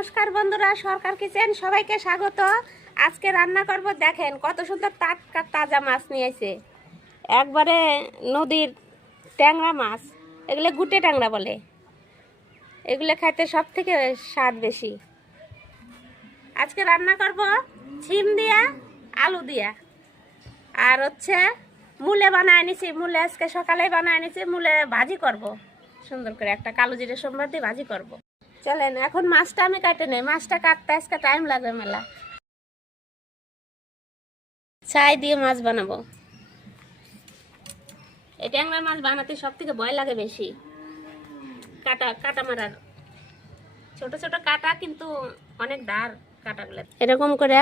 নমস্কার বন্ধুরা, সরকার কিচেন সবাইকে স্বাগত। আজকে রান্না করব, দেখেন কত সুন্দর টাটকা তাজা মাছ নিয়েছে, একবারে নদীর ট্যাংরা মাছ। এগুলো গুটে ট্যাংরা বলে। এগুলো খাইতে সব থেকে স্বাদ বেশি। আজকে রান্না করব ছিম দিয়া, আলু দিয়া, আর হচ্ছে মূলে বানায় নিছি। মূলে আজকে সকালে বানায় নিছি। মূলে ভাজি করব সুন্দর করে, একটা কালো জিরে সোমবার দিয়ে ভাজি করব। চলেন এখন মাছটা আমি কাটে নেই। মাছটা কাটতে আজকে টাইম লাগবে মেলা। ছাই দিয়ে মাছ বানাবো। এই ট্যাংরা মাছ বানাতে সব থেকে ভয় লাগে বেশি, কাটা কাটা মারার। ছোট ছোট কাটা, কিন্তু অনেক ধার কাটাগুলো। এরকম করে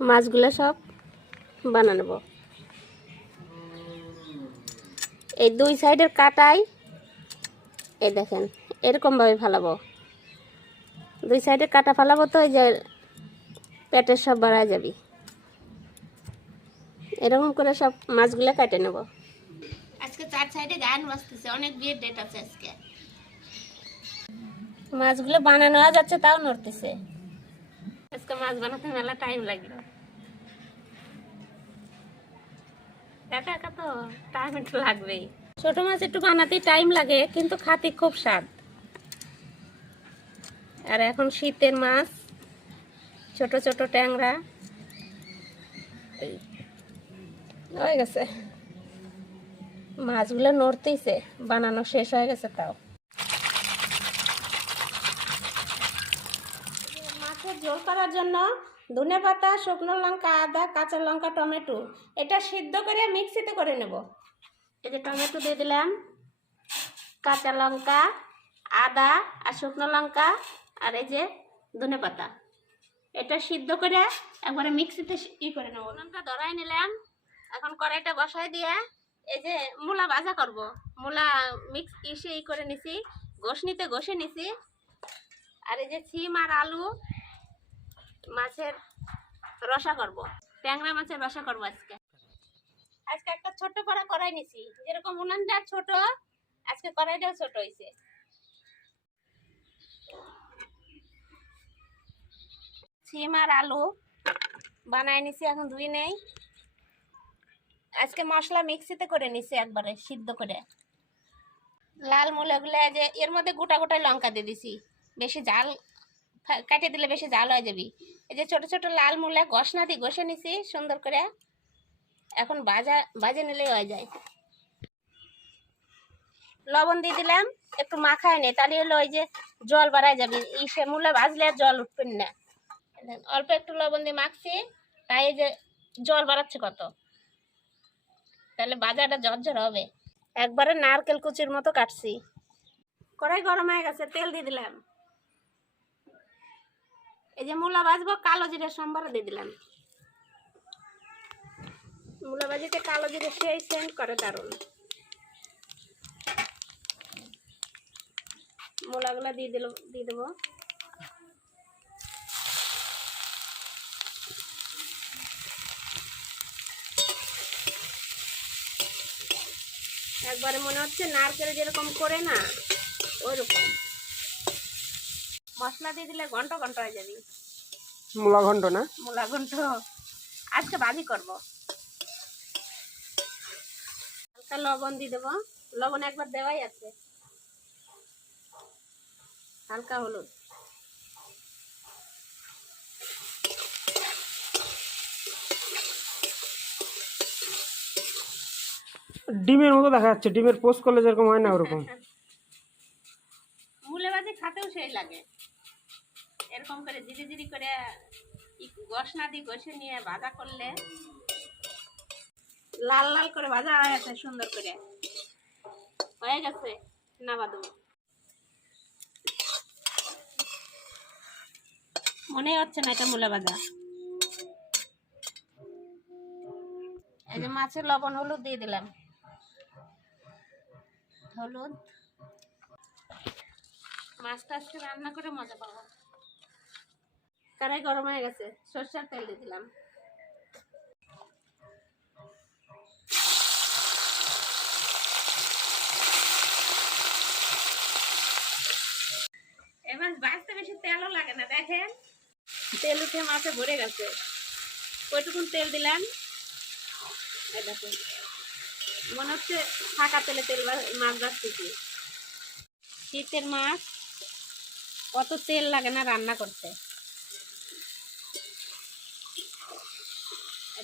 মাছগুলো সব বানাবো। এই দুই সাইডের কাটাই এই দেখেন এরকম ভাবে ফালাবো। দুই সাইডে কাটা ফালাবো তো এই যে পেটের সব বাড়ায় যাবি। এরকম করে সব মাছগুলো কাটে নেব। আজকে 4 সাইডে গান বাজতেছে, অনেক বিয়ের ডেট আছে আজকে। মাছগুলো বানানো যাচ্ছে, তাও নড়তেছে। আজকে মাছ বানাতে মেলা টাইম লাগলো। একা একা তো টাইম একটু লাগবেই। ছোট মাছ একটু বানাতে টাইম লাগে, কিন্তু খাতে খুব স্বাদ। আর এখন শীতের মাছ, ছোট ছোট ট্যাংরা হয়ে গেছে। মাছগুলো নড়তেইছে, বানানো শেষ হয়ে গেছে। তাও মাছের ঝোল করার জন্য ধনেপাতা, শুকনো লঙ্কা, আদা, কাঁচা লঙ্কা, টমেটো এটা সিদ্ধ করে মিক্সিতে করে নেব। এই যে টমেটো দিয়ে দিলাম, কাঁচা লঙ্কা, আদা আর শুকনো লঙ্কা, আর এই যে ধনেপাতা, এটা সিদ্ধ করে একবারে মিক্সিতে করে নেব। লঙ্কা ধরাই নিলাম। এখন কড়াইটা বসাই দিয়ে এই যে মূলা ভাজা করব। মূলা মিক্স করে নিছি, ঘষনিতে ঘষে নিছি। আর এই যে সিম আর আলু মাছের রসা করব, ট্যাংরা মাছের রসা করব আজকে। আজকে একটা ছোট কড়া কড়াই নিছি, যেরকম উনানটা ছোট, আজকে কড়াইটাও ছোট হয়েছে। সিম আর আলু বানাই নিছি, এখন ধুই নেই। আজকে মশলা মিক্সিতে করে নিছি, একবারে সিদ্ধ করে। লাল মূলাগুলো যে এর মধ্যে গোটা গোটা লঙ্কা দিয়ে দিছি, বেশি ঝাল কাটিয়ে দিলে বেশি ঝাল হয়ে যাবি। এই যে ছোট ছোট লাল মূলা ঘষনা দিয়ে ঘষে নিছি সুন্দর করে। এখন ভাজে নিলেই হয়ে যায়। লবণ দিয়ে দিলাম, একটু মাখায় নে, তাহলে হলো ওই যে জল বাড়ায় যাবে। সে মূলা ভাজলে আর জল উঠবেন না। অল্প একটু লবণ দিয়ে মাখছি, তাই এই যে জল বাড়াচ্ছে কত, তাহলে ভাজাটা ঝরঝর হবে। একবারে নারকেল কুচির মতো কাটছি। কড়াই গরম হয়ে গেছে, তেল দিয়ে দিলাম। এই যে মূলা ভাজবো, কালো জিরে সম্বার দিয়ে দিলাম। মূলা ভাজিতে কালো জিরে সেই সেন্ট করে দারুণ। মূলাগুলা দিয়ে দেবো। একবারে মনে হচ্ছে নারকেল যেরকম করে না, ওই রকম। মশলা দিয়ে দিলে ঘন্ট ঘন্ট হয়ে যাবে। মূলা ঘন্ট না, মূলা ঘন্ট আজকে ভাজি করব। হালকা লবণ দিয়ে দেবো, লবণ একবার দেওয়াই আছে। হালকা হলুদ, ডিমের মতো দেখা যাচ্ছে। ডিমের পোস্ট করলে যেরকম হয় না ওরকম। মূলে ভাজি খাতেও সেই লাগে, এরকম করে ধীরে ধীরে করে ঘষনা দিয়ে ঘষে নিয়ে ভাজা করলে। লাল লাল করে ভাজা হয়ে গেছে, সুন্দর করে হয়ে গেছে। নাবা দেবো, মনে হচ্ছে না এটা মূলা ভাজা। এই যে মাছের লবণ হলুদ দিয়ে দিলাম। হলুদ, মাছটা আজকে রান্না করে মজা পাবো। কড়াই গরম হয়ে গেছে, সরষের তেল দিয়ে দিলাম। এই মাছ ভাজতে বেশি তেলও লাগে না, দেখেন তেল উঠে মাছে ভরে গেছে। কয়টুকুন তেল দিলাম, এই দেখুন মনে হচ্ছে ফাঁকা তেলে মাছ ভাজতেছি। শীতের মাছ অত তেল লাগে না রান্না করতে।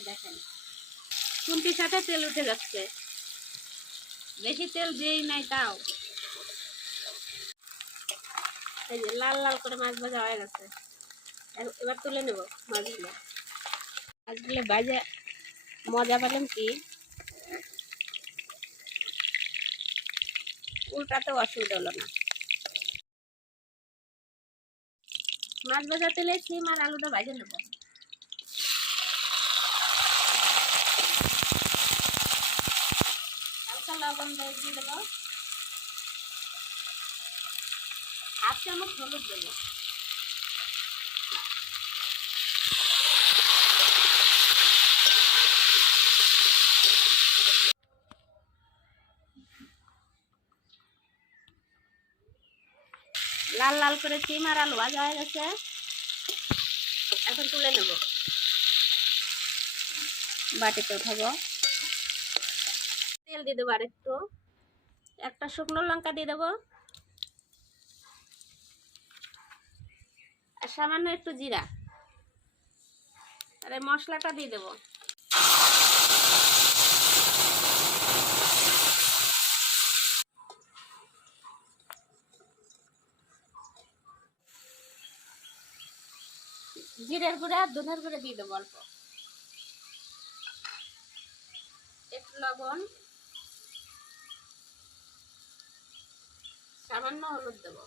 দেখেন খুন্তির সাথে তেল উঠে যাচ্ছে, বেশি তেল যেই নাই তাও। এই যে লাল লাল করে মাছ ভাজা হয়ে গেছে, এবার তুলে নেব মাছগুলো। মাছগুলো ভাজা মজা পেলাম কি, উল্টাতেও অসুবিধা হলো না। মাছ ভাজা তেলে সিম আর আলুটা ভাজে নেব। হালকা লবণ দিয়ে দেবো, হাফ চামচ হলুদ দেবো, লাল লাল করে সিম আর আলু ভাজা হয়ে গেছে, এখন তুলে নেব, বাটিতে উঠাবো। তেল দিয়ে দেবো আর একটু, একটা শুকনো লঙ্কা দিয়ে দেবো আর সামান্য একটু জিরা, আর এই মশলাটা দিয়ে দেবো। জিরের গুঁড়া আর ধনের গুঁড়া দিয়ে দেবো অল্প, একটু লবণ, সামান্য হলুদ দেবো।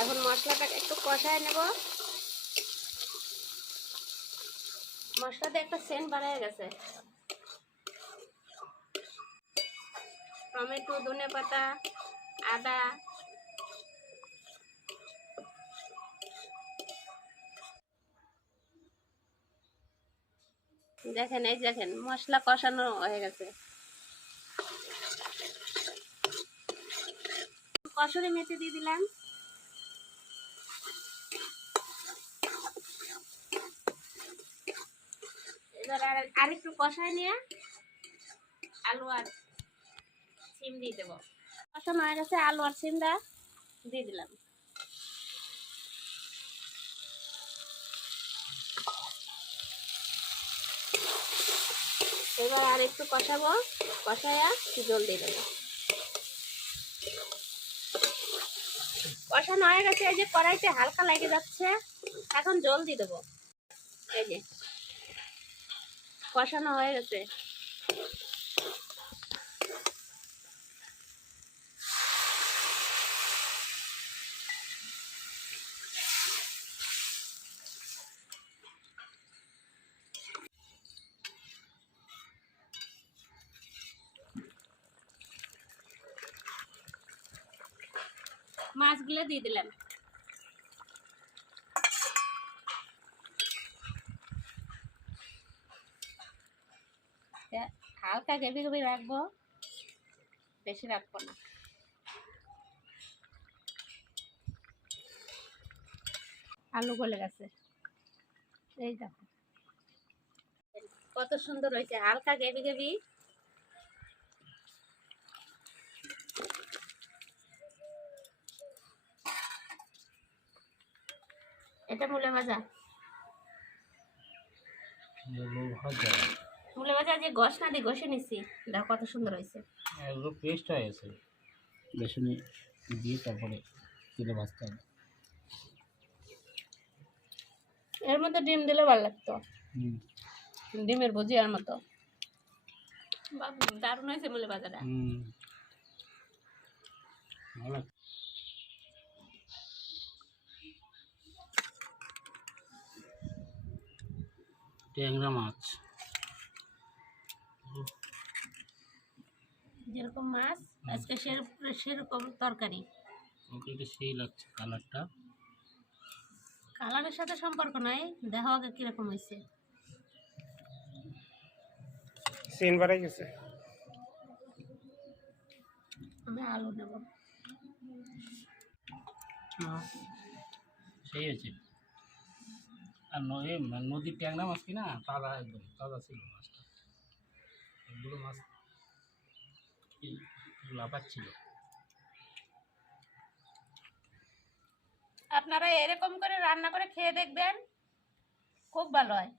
এখন মশলাটাকে একটু কষায় নেব। মশলাতে একটা সেন্ট বাড়ায় গেছে। টমেটো, ধনেপাতা, আদা, দেখেন এই দেখেন মশলা কষানো হয়ে গেছে। কসুরি মেথি দিয়ে দিলাম, এবার আর একটু কষায় নিয়ে আলু আর সিম দিয়ে দেবো। কষানো হয়ে গেছে, আলু আর সিমটা দিয়ে দিলাম। এবার আর একটু কষাবো, কষায়া জল দিয়ে দেবো। কষানো হয়ে গেছে, এই যে কড়াইতে হালকা লেগে যাচ্ছে, এখন জল দিয়ে দেবো। এই যে কষানো হয়ে গেছে, মাছগুলো দিয়ে দিলাম। হালকা গ্রেভি গ্রেভি রাখবো, বেশি রাখবো না। আলু গলে গেছে, এই দেখো কত সুন্দর হয়েছে, হালকা গ্রেভি গ্রেভি। এটা মূলে ভাজা, মূলে ভাজা যে ঘষ না দিয়ে ঘষে নিচ্ছি, দেখো কত সুন্দর হয়েছে, পেস্ট হয়ে গেছে। বেসনে দিয়ে তারপরে তেলে ভাজতে হবে। এর মধ্যে ডিম দিলে ভালো লাগতো, ডিমের ভুজিয়ার মতো। দারুণ হয়েছে মূলে ভাজাটা। ভালো ট্যাংরা মাছ, যেরকম মাছ আজকে সেরকম তরকারি। এটা সেই লাগছে কালারটা। কালারের সাথে সম্পর্ক নাই, দেখো আগে কিরকম হয়েছে। সিন বাড়াই গেছে। আমি আলু নেব, সেই হয়েছে। আর নদীর ট্যাংরা মাছ কিনা তাজা, একদম তাজা ছিল মাছটা। এগুলো মাছ লাফাচ্ছিল। আপনারা এরকম করে রান্না করে খেয়ে দেখবেন, খুব ভালো হয়।